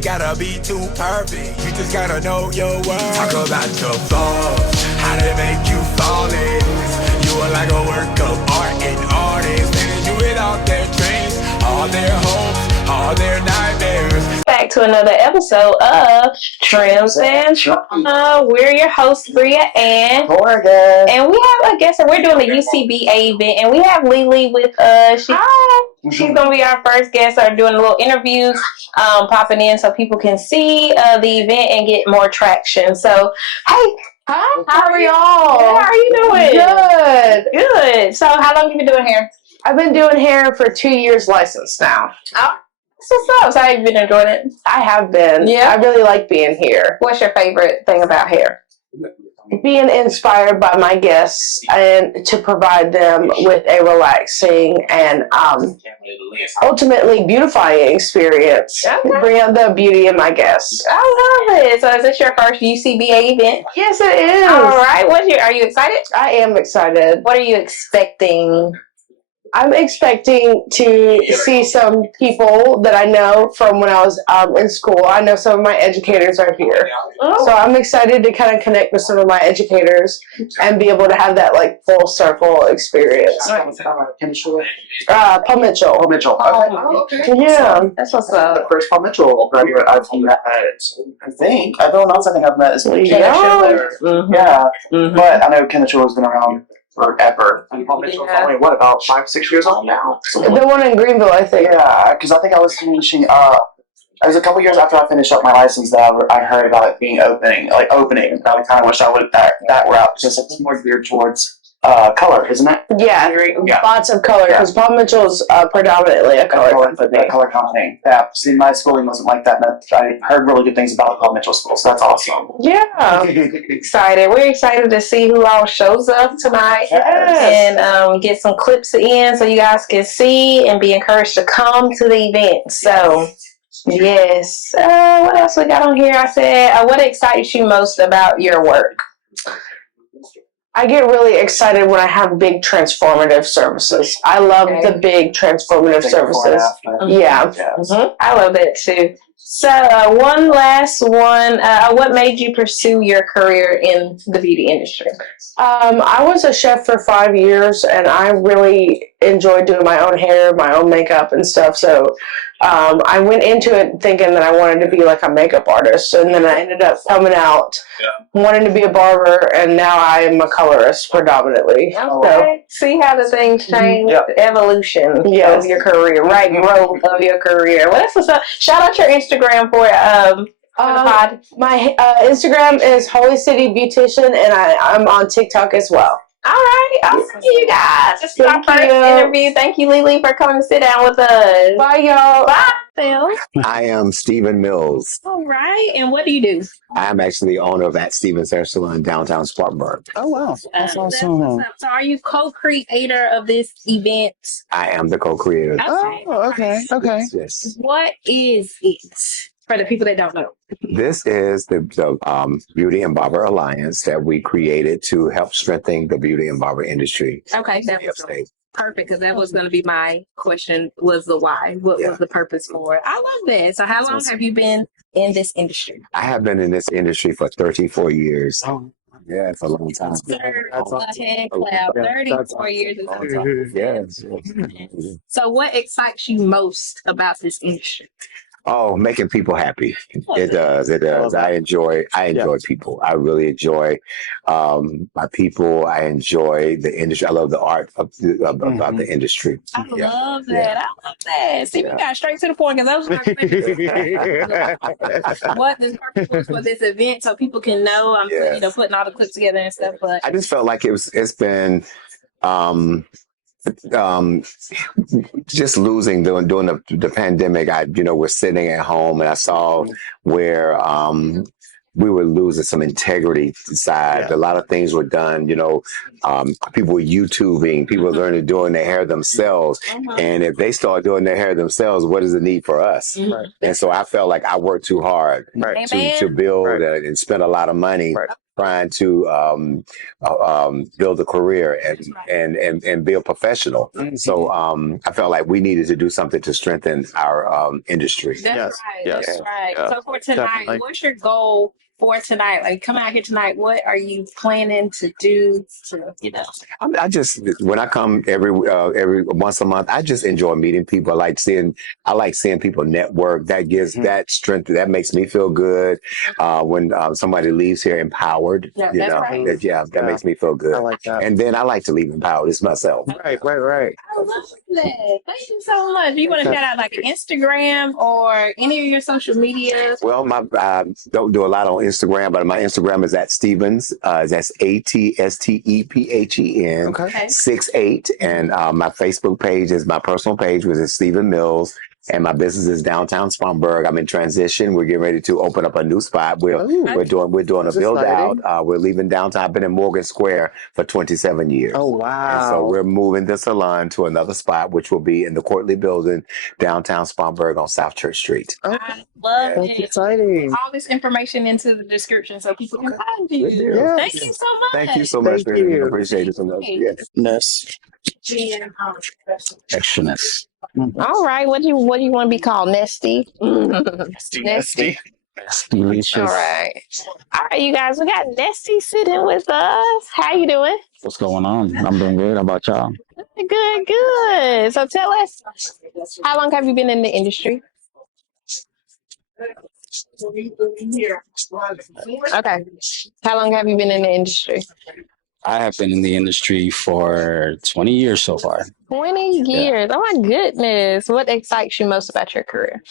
ain't gotta be too perfect. You just gotta know your worth. Talk about your flaws, how they make you flawless. You are like a work of art and artists. They do it off their dreams, all their hopes, all their nightmares. Back to another episode of Trims and Trauma. We're your hosts, Bria and Morgan. And we have a guest, and we're doing the UCBA event, and we have Lily with us. She's going to be our first guest. We're doing a little interviews, popping in so people can see the event and get more traction. So, hey. Hi. How are y'all? Good. How are you doing? Good. Good. So, how long have you been doing hair? I've been doing hair for 2 years licensed now. Oh, what's up? So, have you been enjoying it? I have been. Yeah. I really like being here. What's your favorite thing about hair? Being inspired by my guests and to provide them with a relaxing and ultimately beautifying experience. Okay. Bring out the beauty in my guests. I love it. So is this your first UCBA event? Yes, it is. All right. Are you excited? I am excited. What are you expecting? I'm expecting to see some people that I know from when I was in school. I know some of my educators are here. Oh. So I'm excited to kind of connect with some of my educators and be able to have that like full circle experience. Paul Mitchell. Paul Mitchell. Oh, okay. Yeah. That's what's up. The first Paul Mitchell graduate I've met, I think. Everyone else I think I've met is Ken Schiller. Mm-hmm. Yeah. Mm-hmm. But I know Ken Schiller has been around forever. And Paul Mitchell's only, about 5-6 years old now? The one in Greenville, I think. Yeah, because I think I was finishing up. It was a couple years after I finished up my license that I heard about it being opening. I kind of wish I would that route because it's more geared towards color, isn't it? Yeah, lots of color because Paul Mitchell's predominantly a color company. Color company. Yeah, see, my schooling wasn't like that. And I heard really good things about the Paul Mitchell school, so that's awesome. Yeah. Excited. We're excited to see who all shows up tonight. Yes. And get some clips in so you guys can see and be encouraged to come to the event. So, yes. What else we got on here? I said, what excites you most about your work? I get really excited when I have big transformative services. I love the big transformative services. Yeah. Mm-hmm. I love that too. So one last one. What made you pursue your career in the beauty industry? I was a chef for 5 years and I really enjoyed doing my own hair, my own makeup and stuff. So I went into it thinking that I wanted to be like a makeup artist, and then I ended up coming out wanting to be a barber, and now I am a colorist predominantly. Okay. See how the things change, evolution of your career, right? Growth of your career. Well, that's what's up. Shout out your Instagram for the pod. My Instagram is Holy City Beautician, and I'm on TikTok as well. All right. I'll see you guys. This is our first interview. Thank you, Lily, for coming to sit down with us. Bye, y'all. Bye, Phil. I am Stephen Mills. All right. And what do you do? I am actually the owner of at Stephen's Hair Salon, downtown Spartanburg. Oh, wow. That's awesome. So are you co-creator of this event? I am the co-creator. Okay. Oh, okay. Okay. Yes. What is it for the people that don't know? This is the Beauty and Barber Alliance that we created to help strengthen the beauty and barber industry. Okay. That was perfect, because that was going to be my question, was the why. What was the purpose for it? I love that. So how long have you been in this industry? I have been in this industry for 34 years. Oh. Yeah, it's a long time. 34 years is awesome. Yes. So what excites you most about this industry? Oh, making people happy. It does. It does. I enjoy people. I really enjoy my people. I enjoy the industry. I love the art about the industry. I love that. I love that. See, we got straight to the point, because that was my question. What the purpose was for this event, so people can know. I'm putting all the clips together and stuff. But I just felt like it's been just losing during the pandemic. We're sitting at home, and I saw where we were losing some integrity side. A lot of things were done, people were YouTubing, people were learning doing their hair themselves. And if they start doing their hair themselves, what is the need for us? And so I felt like I worked too hard to build and spend a lot of money trying to build a career and be a professional. So I felt like we needed to do something to strengthen our industry. That's right. That's right. So for tonight, what's your goal for tonight? Like coming out here tonight, what are you planning to do to, I just when I come every once a month, I just enjoy meeting people. I like seeing people network. That gives that strength. That makes me feel good. When somebody leaves here empowered, Yeah, you that's know, right. that makes me feel good. I like that. And then I like to leave empowered. It's myself. Right. I love that. Thank you so much. You want to shout out like Instagram or any of your social media? Well, I don't do a lot on Instagram, but my Instagram is at Stevens. That's ATSTEPHEN Okay. 68, and my Facebook page is my personal page, which is Stephen Mills. And my business is downtown Spartanburg. I'm in transition. We're getting ready to open up a new spot. We're doing a build out. We're leaving downtown. I've been in Morgan Square for 27 years. Oh, wow. And so we're moving the salon to another spot, which will be in the Courtly Building, downtown Spartanburg on South Church Street. I love That's it. exciting. All this information into the description so people can find you. Yeah. Thank you so much. Thank you so much. Thank you. I appreciate it so much. Yes. Extraness. All right. What do you want to be called? Nesty? Nesty. Delicious. All right. All right, you guys. We got Nesty sitting with us. How you doing? What's going on? I'm doing good. How about y'all? Good. So tell us, how long have you been in the industry? Okay. How long have you been in the industry? I have been in the industry for 20 years so far. 20 years. Oh my goodness. What excites you most about your career?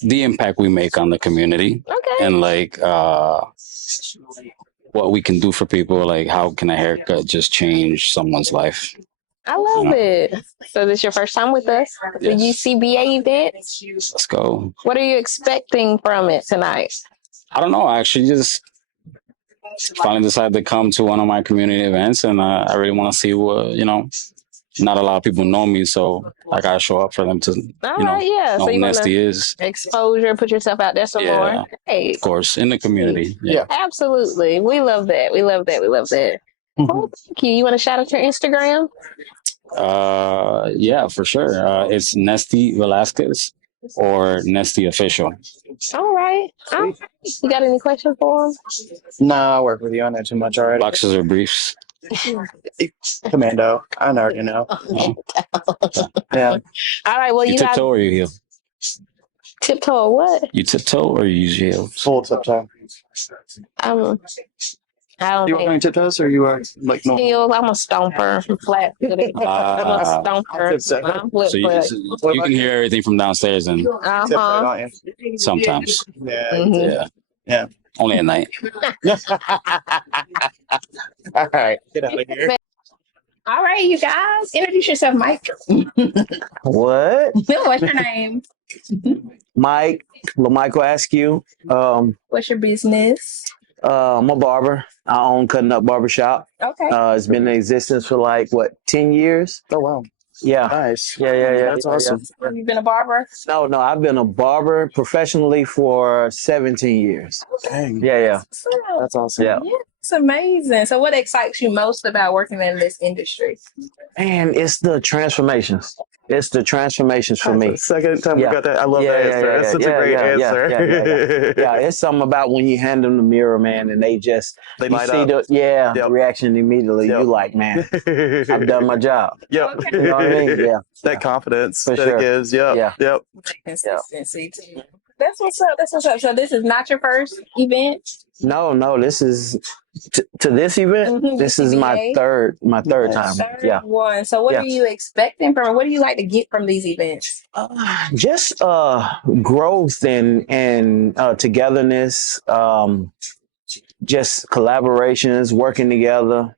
The impact we make on the community Okay. and like what we can do for people. Like how can a haircut just change someone's life? I love it. So this is your first time with us? The Yes. UCBA event? Let's go. What are you expecting from it tonight? I don't know. I actually just finally decided to come to one of my community events, and I really want to see what, not a lot of people know me, so I got to show up for them to, All right, yeah. know So who you want Nesty to is. exposure, put yourself out there some more. Hey, Of course, in the community. Yeah. absolutely. We love that. We love that. We love that. Well, thank you. You want to shout out your Instagram? Yeah, for sure. It's Nesty Velasquez or Nesty Official. All right. You got any questions for him? Nah, I work with you. I know too much already. Boxes or briefs. Commando. I already know. Yeah. All right. Well, You you guys tiptoe or you heel? tiptoe what? You tiptoe or you use heels? Full tiptoe. I don't You work on think your tiptoes or you are like normal? heels. I'm a stomper. Flat footed. I'm a stomper. tiptoe. I'm flip So foot. you can hear everything from downstairs and Uh-huh. Don't you? sometimes. Yeah. Mhm. Yeah. Only at night. All right. Get out of here. All right, you guys. Introduce yourself, Mike. What? What's your name? Mike, LaMichael Askew. What's your business? I'm a barber. I own Cutting Up Barbershop. Okay. It's been in existence for 10 years? Oh, wow. Yeah. Nice. Yeah. That's awesome. Have you been a barber? No, I've been a barber professionally for 17 years. Dang. Yeah. That's awesome. Yeah. It's amazing. So what excites you most about working in this industry? Man, it's the transformations. It's the transformations for me. Second time Yeah. we got that. I love that answer. That's such a great answer. Yeah, it's something about when you hand them the mirror, man, and they just They you light see up. the reaction immediately. Yep. You like, man, I've done my job. Yep. Okay. You know what I mean? Yeah. That confidence For that sure. it gives. Yep. Yeah. Yep. Consistency too. That's what's up. That's what's up. So this is not your first event? No, this is to this event. Mhm, This is my UCBA. third time. Third Yeah. one. So what Yeah. are you expecting from it? What do you like to get from these events? Just growth and togetherness. Just collaborations, working together.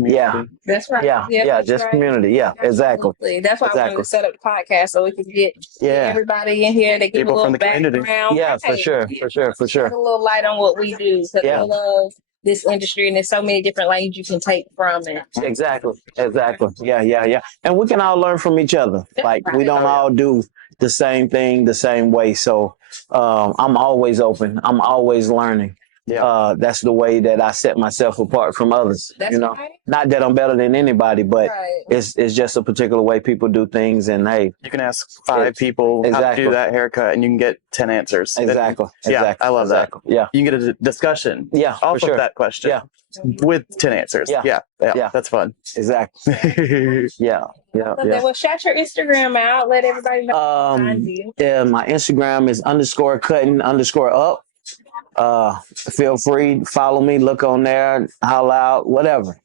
Yeah. That's right. Yeah, that's just right. community. Yeah, exactly. Absolutely. That's why I wanted to set up the podcast so we could get Yeah, everybody in here. They give People a from little the community. background. yeah, for Right. sure. Shed a little light on what we do. Because Yeah. I love this industry and there's so many different lanes you can take from it. Exactly. Yeah. And we can all learn from each other. Like we don't all do the same thing the same way. So I'm always open. I'm always learning. That's the way that I set myself apart from others. That's you know, right. not that I'm better than anybody, but Right. it's just a particular way people do things. And hey, You can ask 5 people how to do that haircut, and you can get 10 answers. Exactly. Yeah, I love that. Yeah, You can get a discussion. Yeah, off for sure. of that question. Yeah. With 10 answers. Yeah. That's fun. exactly. yeah. Okay, well, shout your Instagram out. Let everybody know how to find you. Yeah, my Instagram is _cutting_up. Feel free to follow me, look on there, holla out, whatever.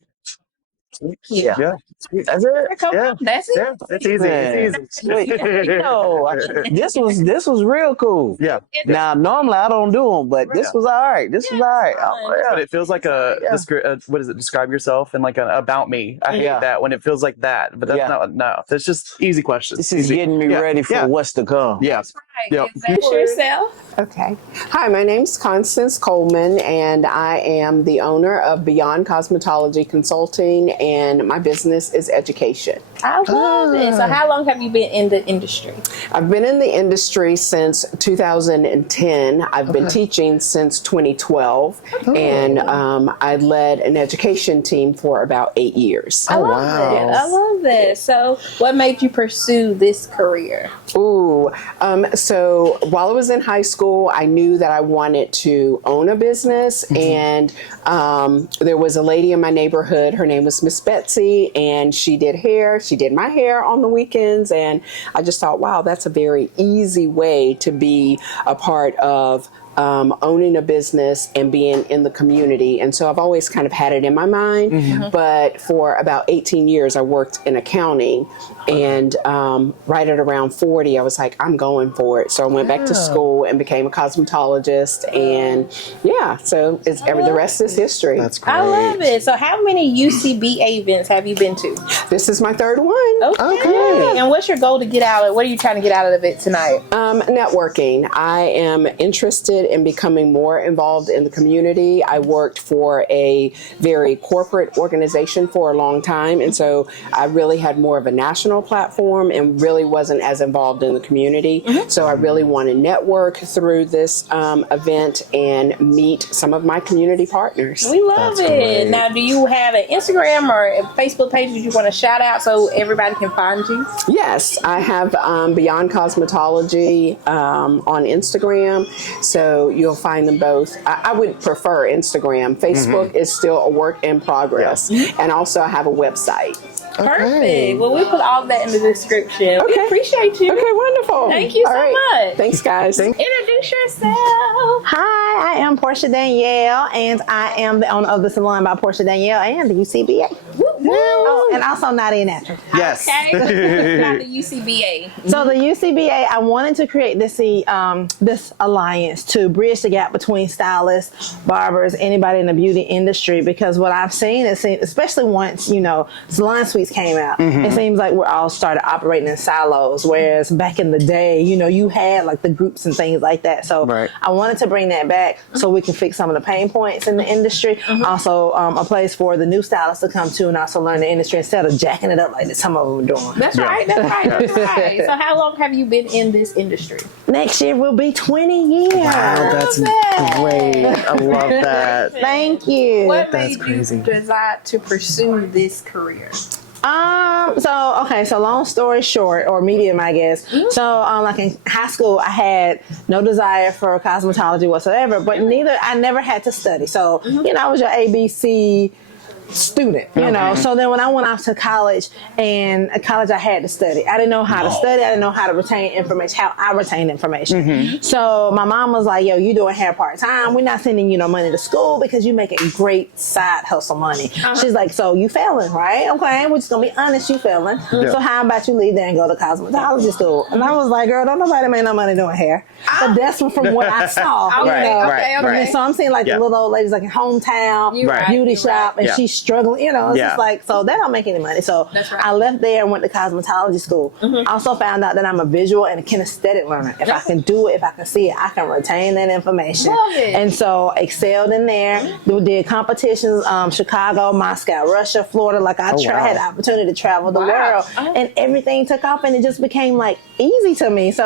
Yeah. That's it. Come on, that's it. Yeah, it's easy. Man. It's easy. Yo, this was real cool. Yeah. Now normally I don't do them, but this was all right. This was all right. But it feels like what is it? Describe yourself and like an about me. I hate that when it feels like that, but that's not. No, that's just easy questions. This is getting me ready for what's to come. Yeah. Right. Introduce yourself. Okay. Hi, my name's Constance Coleman, and I am the owner of Beyond Cosmetology Consulting, and my business is education. I love it. So how long have you been in the industry? I've been in the industry since 2010. I've been teaching since 2012, and I led an education team for about 8 years. I love it. I love that. So what made you pursue this career? So while I was in high school, I knew that I wanted to own a business, and there was a lady in my neighborhood. Her name was Miss Betsy, and she did hair. She did my hair on the weekends, and I just thought, wow, that's a very easy way to be a part of owning a business and being in the community. And so I've always kind of had it in my mind, but for about 18 years I worked in accounting, and right at around 40 I was like, I'm going for it. So I went back to school and became a cosmetologist, and so the rest is history. That's great. I love it. So how many UCBA events have you been to? This is my third one. Okay. And what's your goal to get out of? What are you trying to get out of it tonight? Networking. I am interested in becoming more involved in the community. I worked for a very corporate organization for a long time, and so I really had more of a national platform and really wasn't as involved in the community. So I really want to network through this event and meet some of my community partners. We love it. Great. Now, do you have an Instagram or a Facebook page that you want to shout out so everybody can find you? Yes, I have Beyond Cosmetology on Instagram, so you'll find them both. I would prefer Instagram. Facebook is still a work in progress, and also I have a website. Perfect. Well, we'll put all that in the description. We appreciate you. Okay, wonderful. Thank you so much. Thanks, guys. Introduce yourself. Hi, I am Porscha Danielle, and I am the owner of the salon by Porscha Danielle and the UCBA. Oh, and also Nadia Natural. Yes. Okay. Not the UCBA. So the UCBA, I wanted to create this alliance to bridge the gap between stylists, barbers, anybody in the beauty industry, because what I've seen is, especially once, salon suites came out, it seems like we're all started operating in silos, whereas back in the day, you had like the groups and things like that. So I wanted to bring that back so we can fix some of the pain points in the industry. Also, a place for the new stylists to come to and also learn the industry instead of jacking it up like some of them are doing. That's right. That's right. So how long have you been in this industry? Next year will be 20 years. Wow, that's great. I love that. Thank you. What made you decide to pursue this career? So long story short, or medium, I guess. So, like in high school, I had no desire for cosmetology whatsoever, but I never had to study. So, I was your ABC student, So then when I went off to college, at college I had to study. I didn't know how to study. I didn't know how to retain information, how I retain information. So my mom was like, yo, you doing hair part-time. We're not sending you no money to school because you making great side hustle money. She's like, so you failing, right? Okay, we're just going to be honest, you failing. So how about you leave there and go to cosmetology school? And I was like, girl, don't nobody make no money doing hair. But that's from what I saw. Okay. And so I'm seeing like the little old ladies like in Hometown, beauty shop, and she's struggling, you know, it's just like, so that don't make any money. So I left there and went to cosmetology school. Also found out that I'm a visual and a kinesthetic learner. If I can do it, if I can see it, I can retain that information. Love it. And so excelled in there. We did competitions, Chicago, Moscow, Russia, Florida. Like I had the opportunity to travel the world, and everything took off, and it just became like easy to me. So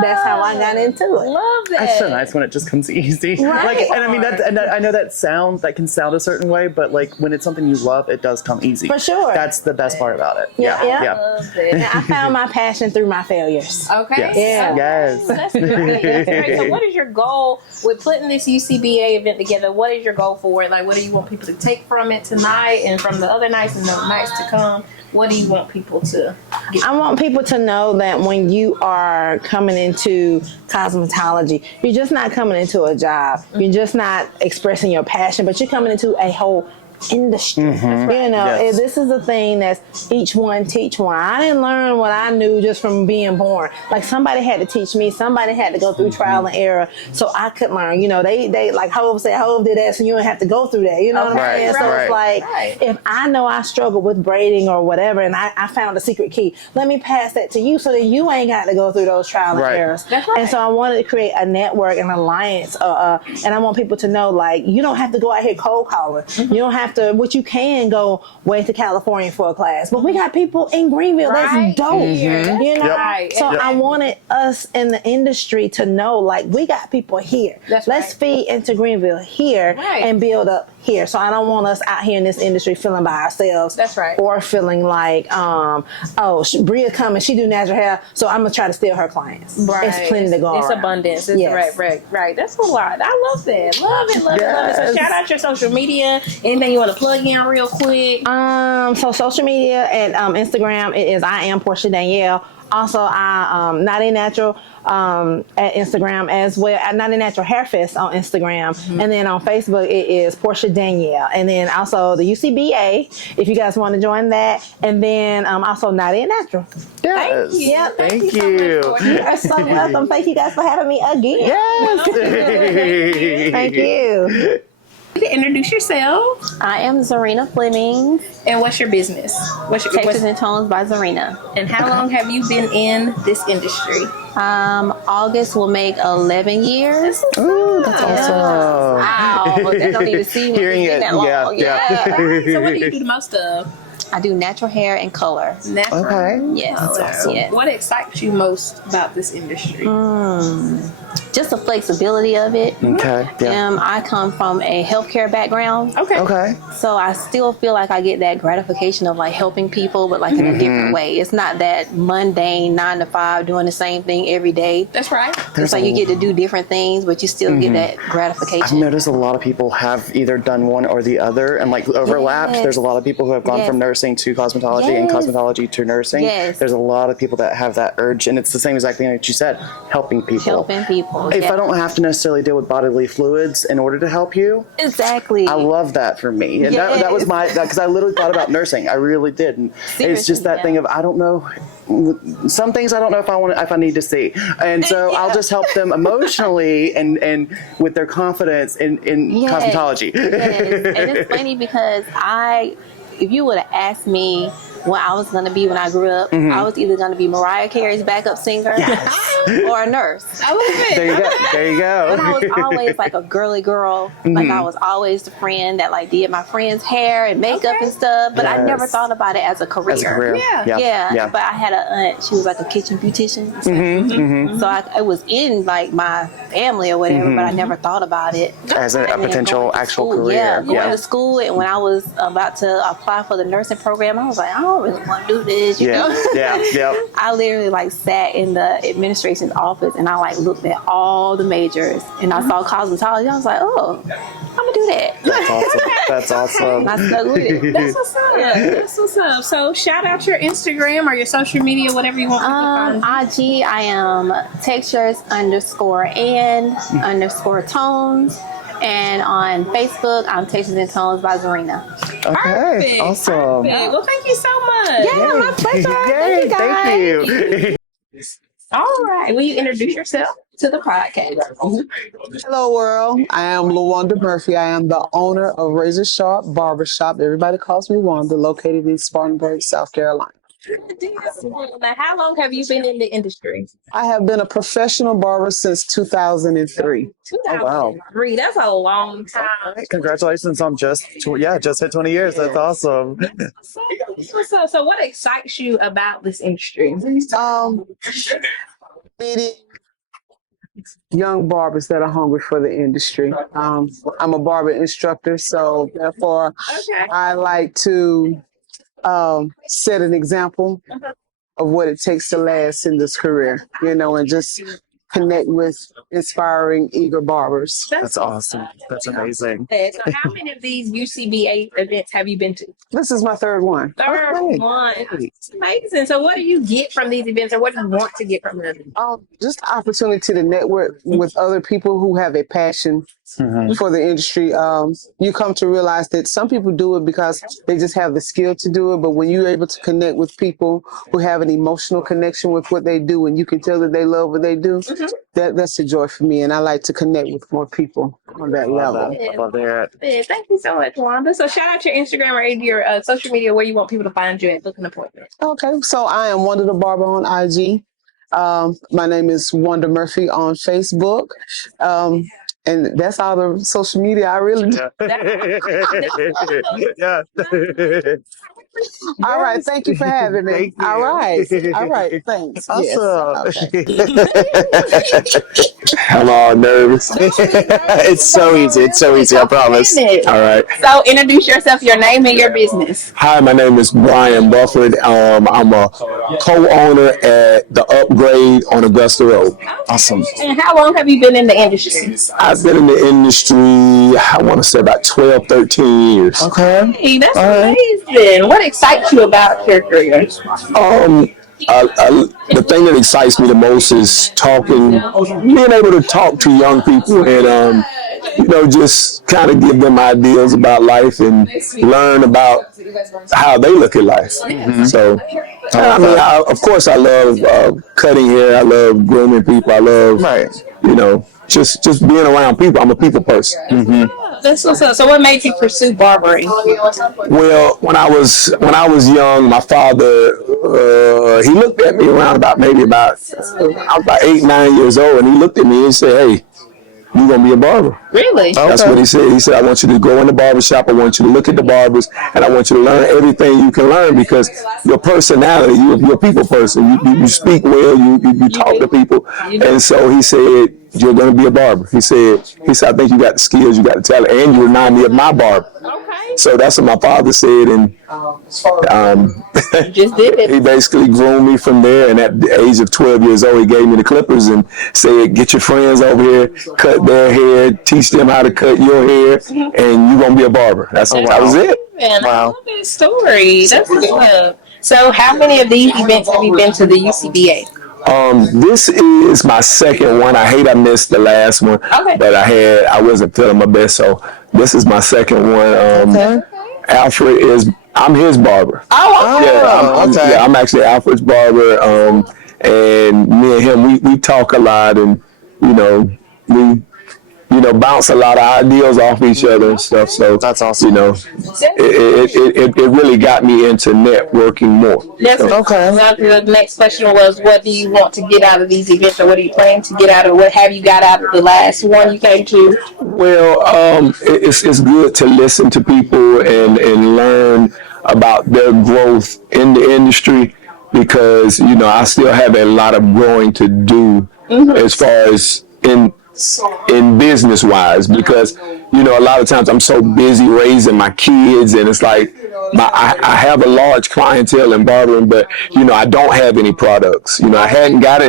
that's how I got into it. Love that. That's so nice when it just comes easy. Right. Like, and I mean, I know that can sound a certain way, but like when it's something you love, it does come easy. For sure. That's the best part about it. Yeah. Love it. And I found my passion through my failures. Okay. Yeah. Yes. That's great. That's great. So what is your goal with putting this UCBA event together? What is your goal for it? Like, what do you want people to take from it tonight and from the other nights and the nights to come? What do you want people to get? I want people to know that when you are coming into cosmetology, you're just not coming into a job. You're just not expressing your passion, but you're coming into a whole industry. You know, this is the thing that's each one teach one. I didn't learn what I knew just from being born. Like somebody had to teach me. Somebody had to go through trial and error so I could learn. You know, they like Hove said, Hove did that, so you don't have to go through that. You know what I'm saying? So it's like, if I know I struggle with braiding or whatever, and I found a secret key, let me pass that to you so that you ain't got to go through those trial and errors. And so I wanted to create a network, an alliance, and I want people to know, like, you don't have to go out here cold calling. You don't have to, which you can go way to California for a class, but we got people in Greenville that's dope. You know, so I wanted us in the industry to know, like, we got people here. Let's feed into Greenville here and build up here. So I don't want us out here in this industry feeling by ourselves. Or feeling like, oh, Bria coming, she do natural hair, so I'm gonna try to steal her clients. It's plenty to go It's around. abundance. It's right. That's a lot. I love that. Love it. Love it. So shout out your social media. Anything you want to plug in real quick? So social media at Instagram, it is I am Porscha Danielle. Also, I Not a Natural at Instagram as well. Not a Natural Hair Fest on Instagram, and then on Facebook it is Porscha Danielle, and then also the UCBA if you guys want to join that, and then also Not a Natural. Yes. Thank you. Yeah, Thank you. So much. You are so welcome. Thank you guys for having me again. Yes. Thank you. Introduce yourself. I am Zarina Fleming. And what's your business? Textures and Tones by Zarina. And how long have you been in this industry? August will make 11 years. Ooh, that's awesome. Wow, they don't need to see me. Hearing it, that long. So what do you do the most of? I do natural hair and color. Natural. Okay. Yes. That's awesome. Yes. What excites you most about this industry? Just the flexibility of it. Okay. Yeah. I come from a healthcare background. Okay. So I still feel like I get that gratification of like helping people, but like in a different way. It's not that mundane 9 to 5 doing the same thing every day. That's right. It's like you get to do different things, but you still get that gratification. I've noticed a lot of people have either done one or the other and like overlapped. Yes. There's a lot of people who have gone from nursing to cosmetology and cosmetology to nursing. Yes. There's a lot of people that have that urge, and it's the same exact thing that you said, helping people. Helping people. If I don't have to necessarily deal with bodily fluids in order to help you. Exactly. I love that for me. And that was my, because I literally thought about nursing. I really did. And it's just that thing of, I don't know, some things I don't know if I need to see. And so I'll just help them emotionally and with their confidence in cosmetology. And it's funny because if you would have asked me what I was going to be when I grew up, I was either going to be Mariah Carey's backup singer or a nurse. I love it. There you go. But I was always like a girly girl. Like I was always the friend that like did my friend's hair and makeup and stuff. But I never thought about it as a career. As a career. Yeah. But I had an aunt. She was like a kitchen beautician. So it was in like my family or whatever, but I never thought about it As a potential actual career. Yeah, going to school. And when I was about to apply for the nursing program, I was like, I don't really want to do this. You know? I literally like sat in the administration's office and I like looked at all the majors and I saw cosmetology. I was like, oh, I'm gonna do that. That's awesome. That's awesome. I stuck with it. That's what's up. That's what's up. So shout out your Instagram or your social media, whatever you want people to find. IG, I am textures_and_tones. And on Facebook, I'm Textures and Tones by Zarina. Okay, Perfect. awesome. Perfect. Well, thank you so much. Yeah, my pleasure. Yay, Thank you, guys. thank you. All right. Will you introduce yourself? to the podcast. Hello, world. I am LaWanda Murphy. I am the owner of Razor Sharp Barbershop. Everybody calls me Wanda, located in Spartanburg, South Carolina. Now, how long have you been in the industry? I have been a professional barber since 2003. 2003. That's a long time. Right, congratulations on just hit 20 years. That's awesome. So what excites you about this industry? Meeting young barbers that are hungry for the industry. I'm a barber instructor, so therefore I like to set an example of what it takes to last in this career, and just connect with inspiring, eager barbers. That's awesome. That's amazing. So how many of these UCBA events have you been to? This is my third one. Third one. It's amazing. So what do you get from these events, or what do you want to get from them? Just the opportunity to network with other people who have a passion for the industry. You come to realize that some people do it because they just have the skill to do it, but when you're able to connect with people who have an emotional connection with what they do, and you can tell that they love what they do, that's a joy for me, and I like to connect with more people on that level. I love that. Thank you so much, Wanda. So shout out your Instagram or your social media where you want people to find you at, book an appointment. Okay, so I am Wanda the Barber on IG. My name is Wanda Murphy on Facebook. And that's all the social media I really do. Yeah. All right. Thank you for having me. Thank you. All right. Thanks. Awesome. Yes. I'm all nervous. It's so easy. I promise. All right. So introduce yourself, your name and your business. Hi, my name is Brian Bufford. I'm a co-owner at The Upgrade on Augusta Road. Awesome. And how long have you been in the industry? I've been in the industry, I want to say about 12, 13 years. Okay. Hey, that's amazing. What excites you about your career? The thing that excites me the most is being able to talk to young people and, just kind of give them ideas about life and learn about how they look at life. So, of course, I love cutting hair. I love grooming people. I love, just being around people. I'm a people person. That's what's up. So what made you pursue barbering? Well, when I was young, my father he looked at me around I was about 8, 9 years old, and he looked at me and said, "Hey, you're gonna be a barber." Really? That's what he said. He said, "I want you to go in the barber shop. I want you to look at the barbers, and I want you to learn everything you can learn because your personality, you're a people person. You speak well. You talk to people." And so he said, "You're going to be a barber." He said, "I think you got the skills, you got the talent, and you remind me of my barber." Okay. So that's what my father said, and just did it. He basically groomed me from there. And at the age of 12 years old, he gave me the clippers and said, "Get your friends over here, cut their hair, teach them how to cut your hair, and you're going to be a barber." That was it. Man, I love that story. That's awesome. So how many of these events have you been to the UCBA? This is my second one. I missed the last one, but I wasn't feeling my best, so this is my second one. Alfred I'm his barber. I'm actually Alfred's barber, and me and him, we talk a lot, and we bounce a lot of ideas off each other and stuff. So that's awesome. It really got me into networking more. Yes. Okay. Now the next question was, what do you want to get out of these events, or what are you planning to get out of? What have you got out of the last one you came to? Well, it's good to listen to people and learn about their growth in the industry because I still have a lot of growing to do as far as in business wise because a lot of times I'm so busy raising my kids and it's like I have a large clientele in barbering, but I don't have any products. I hadn't got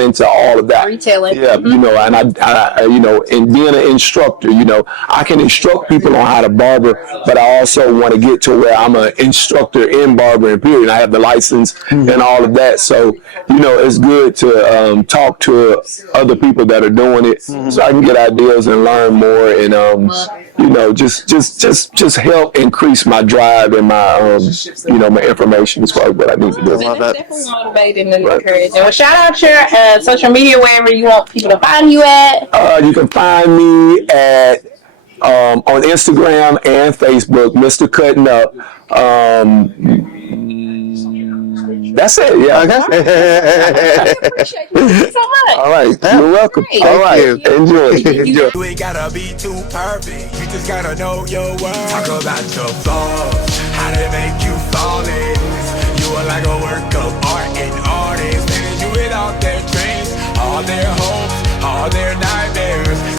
into all of that retailing. Yeah, and I in being an instructor, I can instruct people on how to barber, but I also want to get to where I'm an instructor in barbering period. I have the license and all of that, so it's good to talk to other people that are doing it so I can get ideas and learn more and just help increase my drive drive and my my information as far as what I need to do. And that's definitely motivating and encouraging. Well, shout out your social media wherever you want people to find you at. You can find me at on Instagram and Facebook, Mr. Cutting Up. That's it. Yeah. Appreciate you so much. All right. You're welcome. Great. All right. Enjoy. Enjoy. You ain't gotta be too perfect. You just gotta know your worth. Talk about your flaws, how they make you flawless. You are like a work of art and artists. They do it all their dreams, all their hopes, all their nightmares.